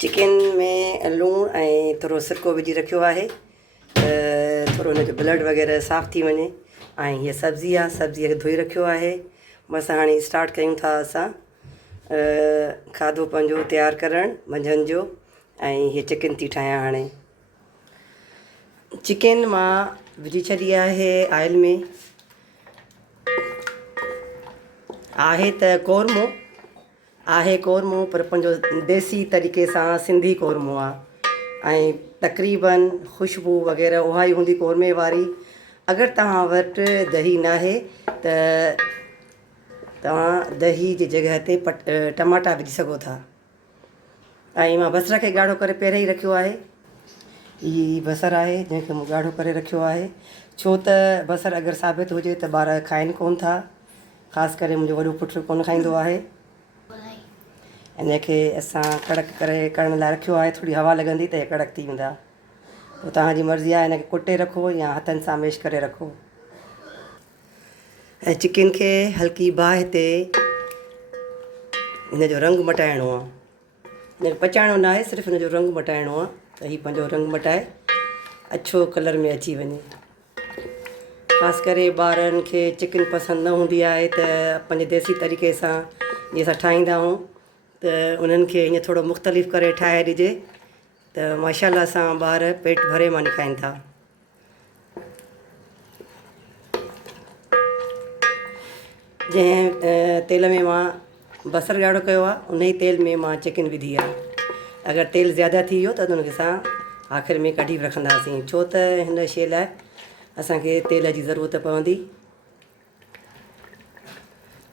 चिकन में लूणु ऐं थोरो सिरको विझी रखियो आहे त थोरो हुनजो ब्लड वग़ैरह साफ़ु थी वञे। ऐं हीअ सब्ज़ी आहे, सब्ज़ीअ खे धोई रखियो आहे। बसि हाणे स्टार्ट कयूं था असां खाधो पंहिंजो तयारु करणु मंझंदि जो। ऐं हीअ चिकन थी ठाहियां। हाणे चिकन मां विझी छॾी आहे ऑयल में। आहे त कोरमो आहे कोरमो, पर पंहिंजो देसी तरीक़े सां सिंधी कोरमो आहे ऐं तक़रीबन ख़ुशबू वग़ैरह उहा ई हूंदी कोरमे वारी। अगरि तव्हां वटि दही न आहे त तव्हां दही जी जॻह ते टमाटा विझी सघो था। ऐं मां बसर खे ॻाढ़ो करे पहिरियों ई रखियो आहे। हीअ बसर आहे जंहिंखे मूं ॻाढ़ो करे रखियो आहे, छो त बसर अगरि साबित हुजे त ॿार खाइनि कोन था। ख़ासि करे मुंहिंजो वॾो पुटु कोन खाईंदो आहे। इनखे असां कड़क करे करण लाइ रखियो आहे। थोरी हवा लॻंदी त इहे कड़क थी वेंदा। पोइ तव्हांजी मर्ज़ी आहे हिनखे कुटे रखो या हथनि सां मैश करे रखो। ऐं चिकन खे हल्की बाहि ते हिनजो रंग मटाइणो आहे। हिनखे पचाइणो न आहे, सिर्फ़ु हिनजो रंग मटाइणो आहे त हीउ पंहिंजो रंग मटाए अछो कलर में अची वञे। ख़ासि करे ॿारनि खे चिकन पसंदि न हूंदी आहे त पंहिंजे देसी तरीक़े सां जीअं असां ठाहींदा आहियूं त उन्हनि खे ईअं थोरो मुख़्तलिफ़ करे ठाहे ॾिजे त माशाल्लाह सां ॿार पेट भरे मानी खाइनि था। जंहिं तेल में मां बसरु ॻाढ़ो कयो आहे उन ई तेल में मां चिकन विधी आहे। अगरि तेल ज़्यादा थी वियो त उनखे असां आख़िर में कढी रखंदासीं, छो त हिन शइ लाइ असांखे तेल जी ज़रूरत पवंदी,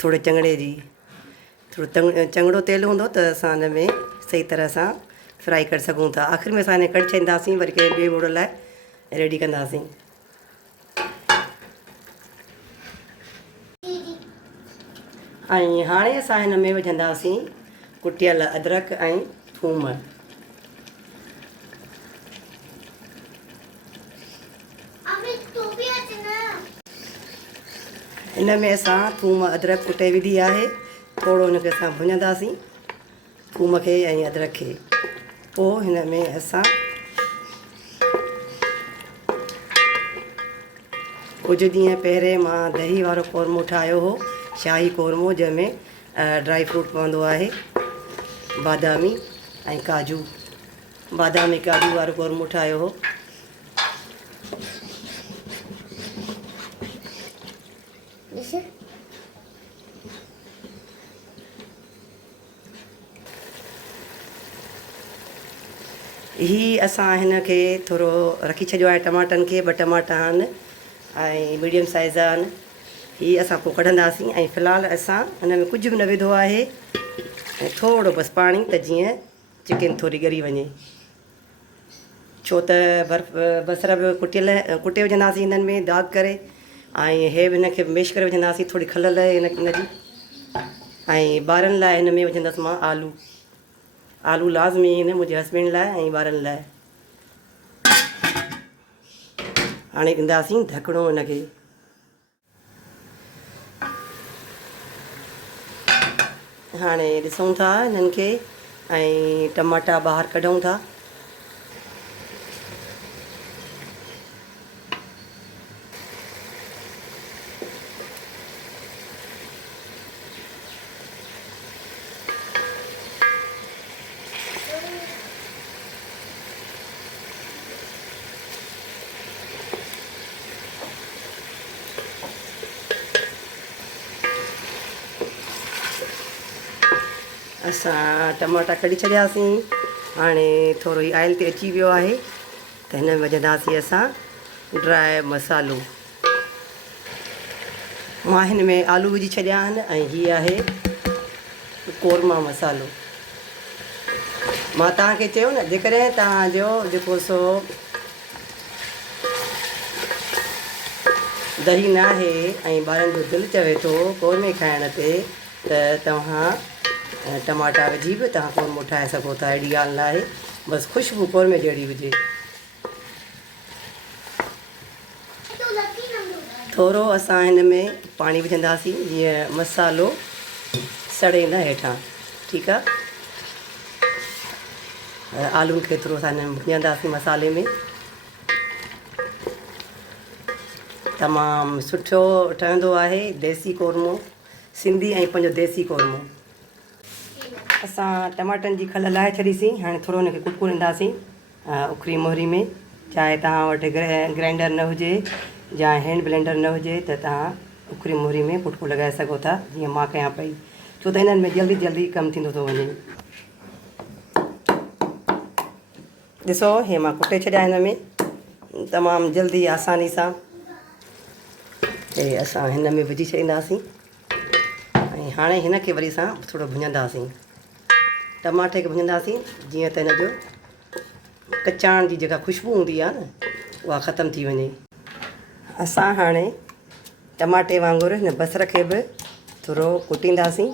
थोरे चङड़े जी। थोरो चङड़ो तेल हूंदो त असां हिन में सही तरह सां फ्राई करे सघूं था। आख़िर में असां हिन कढी छॾींदासीं, वरी कंहिं ॿिए ॿोड़ लाइ रेडी कंदासीं। ऐं हाणे असां हिन में विझंदासीं कुटियल अदरक ऐं थूम। हिन में असां थूम अदरक कुटे विधी आहे। थोरो हिनखे असां भुञंदासीं, थूम खे ऐं अदरक खे। पोइ हिन में असां कुझु ॾींहं पहिरें मां दही वारो कोरमो ठाहियो हो, शाही कोरमो, जंहिंमें ड्राई फ्रूट पवंदो आहे, बादामी ऐं काजू। बादामी काजू वारो कोरमो ठाहियो हो। ही असां हिन खे थोरो रखी छॾियो आहे टमाटनि खे। 2 टमाटा आहिनि ऐं मीडियम साइज़ जा आहिनि। हीअ असां पोइ कढंदासीं। ऐं फ़िलहालु असां हिन में कुझु बि न विधो आहे ऐं थोरो बसि पाणी, त जीअं चिकन थोरी ॻरी वञे। छो त बसर बि कुटे विझंदासीं हिननि में दाग़ करे, ऐं हे बि हिनखे मैश करे विझंदासीं थोरी खलल हिनजी। ऐं ॿारनि लाइ हिन में विझंदसि मां आलू लाज़मी आहिनि मुंहिंजे हस्बैंड लाइ ऐं ॿारनि लाइ। हाणे ॾींदासीं ढकणो हिनखे। हाणे ॾिसूं था हिननि खे ऐं टमाटा ॿाहिरि कढूं था। असां टमाटा कढी छॾियासीं। हाणे थोरो ई ऑयल ते अची वियो आहे त हिन में विझंदासीं असां ड्राई मसालो। मां हिन में आलू विझी छॾिया आहिनि ऐं हीअ आहे कोरमा मसालो। मां तव्हांखे चयो न, जेकॾहिं तव्हांजो जेको सो दही न आहे ऐं ॿारनि जो दिलि चवे थो कोरमे खाइण ते, त तव्हां टमाटा विझी बि तव्हां कोरमो ठाहे सघो था। अहिड़ी ॻाल्हि न आहे, बसि ख़ुशबू कोरमे जहिड़ी हुजे। थोरो असां हिन में पाणी विझंदासीं जीअं मसालो सड़े न हेठां। ठीकु आहे। आलूनि खे थोरो सा हिन में भुञंदासीं मसाले में। तमामु सुठो ठहंदो आहे देसी कौरमो, सिंधी ऐं पंहिंजो देसी कौरमो। असां टमाटनि जी खल लाहे छॾीसीं। हाणे थोरो हुनखे कुटकुरींदासीं उखरी मोहरी में। चाहे तव्हां वटि ग्राइंडर न हुजे या हैंड ब्लेंडर न हुजे त तव्हां उखरी मोहरी में कुटको लॻाए सघो था, जीअं मां कयां पई, छो त हिननि में जल्दी जल्दी कमु थींदो थो वञे। ॾिसो, हे मां कुटे छॾिया हिन में तमामु जल्दी आसानी सां। हे असां हिन में विझी छॾींदासीं ऐं हाणे हिन खे वरी असां थोरो भुञंदासीं। टमाटे खे भुञंदासीं जीअं त हिन जो कचाइण जी जेका ख़ुशबू हूंदी आहे न, उहा ख़तमु थी वञे। असां हाणे टमाटे वांगुरु हिन बसर खे बि थोरो कुटींदासीं।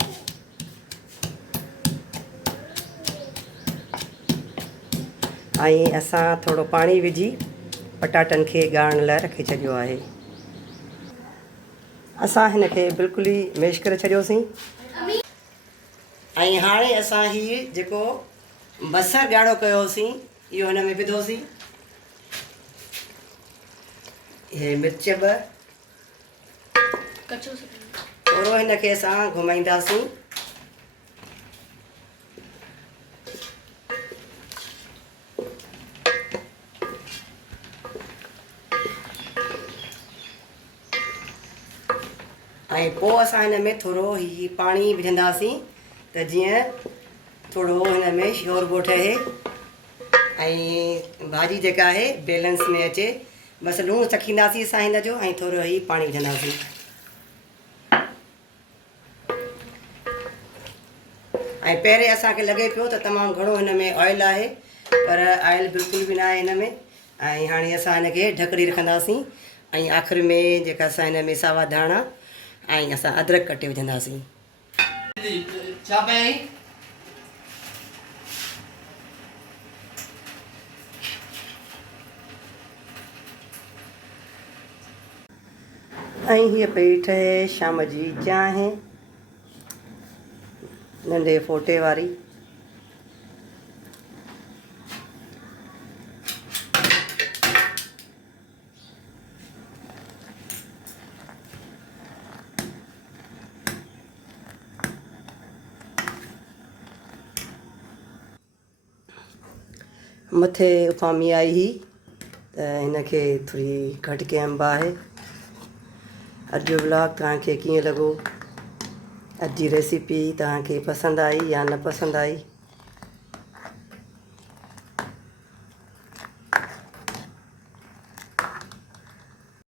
ऐं असां थोरो पाणी विझी पटाटनि खे ॻारण लाइ रखी छॾियो आहे। असां हिन खे बिल्कुलु ई मैश करे छॾियोसीं। ऐं हाणे असां हीउ जेको बसरु ॻाढ़ो कयोसीं इहो हिन में विधोसीं। हे मिर्च बि थोरो हिन खे असां घुमाईंदासीं। ऐं पोइ असां हिन में थोरो ही पाणी विझंदासीं त जीअं थोरो हिन में शोरबो ठहे ऐं भाॼी जेका आहे बैलेंस में अचे। बसि लूणु चखींदासीं असां हिन जो ऐं थोरो ई पाणी विझंदासीं। ऐं पहिरें असांखे लॻे पियो त तमामु घणो हिन में ऑइल आहे, पर ऑइल बिल्कुलु बि न आहे हिन में। ऐं हाणे असां हिन खे ढकड़ी रखंदासीं ऐं आख़िर में जेका असां हिन में सावा धाणा ऐं असां अदरक कटे विझंदासीं। ऐं हीअ पई ठहे शाम जी चांहि, नंढे फोटे वारी। मथे उफामी आई ही त हिनखे थोरी घटि कंहिं आहे। अॼु जो व्लॉग तव्हांखे कीअं लॻो? अॼु जी रेसिपी तव्हांखे पसंदि आई या न पसंदि आई?